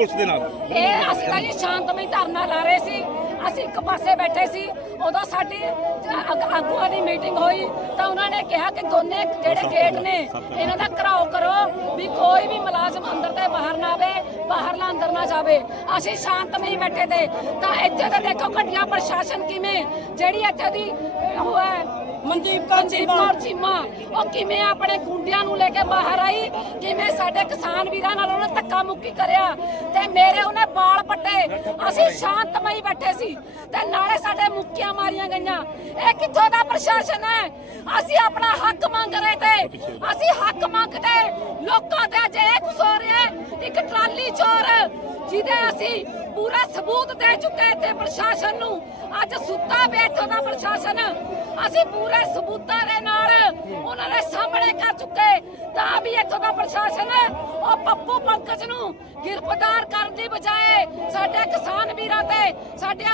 Police ਦੇ ਨਾਲ। ਇਹ ਅਸੀਂ ਤਾਂ ਜੀ ਸ਼ਾਂਤਮਈ ਧਰਨਾ ਲਾ ਰਹੇ ਸੀ। ਅਸੀਂ ਇੱਕ ਪਾਸੇ ਬੈਠੇ ਸੀ। ਉਦੋਂ ਸਾਡੀ ਆਗ- ਆਗੂਆਂ ਦੀ ਮੀਟਿੰਗ ਹੋਈ ਤਾਂ ਉਹਨਾਂ ਨੇ ਕਿਹਾ ਕਿ ਦੋਨੇ ਜਿਹੜੇ ਗੇਟ ਨੇ ਇਹਨਾਂ ਦਾ ਘਰਾਓ ਕਰੋ ਵੀ ਕੋਈ ਵੀ ਮੁਲਾਜ਼ਮ ਅੰਦਰ ਤੇ ਬਾਹਰ ਨਾ ਆਵੇ ਬਾਹਰਲਾ ਅੰਦਰ ਨਾ ਜਾਵੇ। ਅਸੀਂ ਸ਼ਾਂਤਮਈ ਬੈਠੇ ਤੇ। ਤਾਂ ਇੱਥੇ ਤਾਂ ਦੇਖੋ ਘਟੀਆ ਪ੍ਰਸ਼ਾਸਨ ਕਿਵੇਂ ਜਿਹੜੀ ਇੱਥੇ ਦੀ ਉਹ ਹੈ ਮਨਦੀਪ ਕੌਰ ਚੀਮਾ। ਉਹ ਕਿਵੇਂ ਆਪਣੇ ਗੁੰਡਿਆਂ ਨੂੰ ਲੈ ਕੇ ਬਾਹਰ ਆਈ? ਕਿਵੇਂ ਸਾਡੇ ਕਿਸਾਨ ਵੀਰਾਂ ਨਾਲ ਉਹਨੇ ਧੱਕਾ ਮੁੱਕੀ ਕਰਿਆ? ਤੇ ਮੇਰੇ ਉਹਨੇ ਬਾਲ ਪੱਟੇ। ਅਸੀਂ ਸ਼ਾਂਤਮਈ ਬੈਠੇ ਸੀ। ਤੇ ਨਾਲੇ ਸਾਡੇ ਮੁੱਕੀਆਂ ਮਾਰੀਆਂ ਗਈਆਂ। ਇਹ ਕਿੱਥੋਂ ਦਾ ਪ੍ਰਸ਼ਾਸਨ ਹੈ? ਅਸੀਂ ਆਪਣਾ ਹੱਕ ਮੰਗ ਰਹੇ ਤੇ ਅਸੀਂ ਹੱਕ ਮੰਗਦੇ ਲੋਕਾਂ ਦੇ ਜੇ ਇਹ ਹੋ ਰਿਹਾ ਇੱਕ ਟਰਾਲੀ ਚੋਰ, ਜਿਹਦੇ ਅਸੀਂ ਪੂਰਾ ਸਬੂਤ ਦੇ ਚੁੱਕੇ ਤੇ ਪ੍ਰਸ਼ਾਸਨ ਨੂੰ। ਅੱਜ ਸੁੱਤਾ ਬੈਠੋ ਦਾ ਪ੍ਰਸ਼ਾਸਨ। ਅਸੀਂ ਪੂਰੇ ਸਬੂਤਾਂ ਦੇ ਨਾਲ ਉਹਨਾਂ ਦੇ ਸਾਹਮਣੇ ਕਰ ਚੁੱਕੇ ਤਾਂ ਵੀ ਇੱਥੋਂ ਦਾ ਪ੍ਰਸ਼ਾਸਨ ਉਹ ਪੱਪੂ ਪੰਕਜ ਨੂੰ ਗ੍ਰਿਫਤਾਰ ਕਰਨ ਦੀ ਬਜਾਏ ਸਾਡੇ ਕਿਸਾਨ ਵੀਰਾਂ ਤੇ ਸਾਡੇ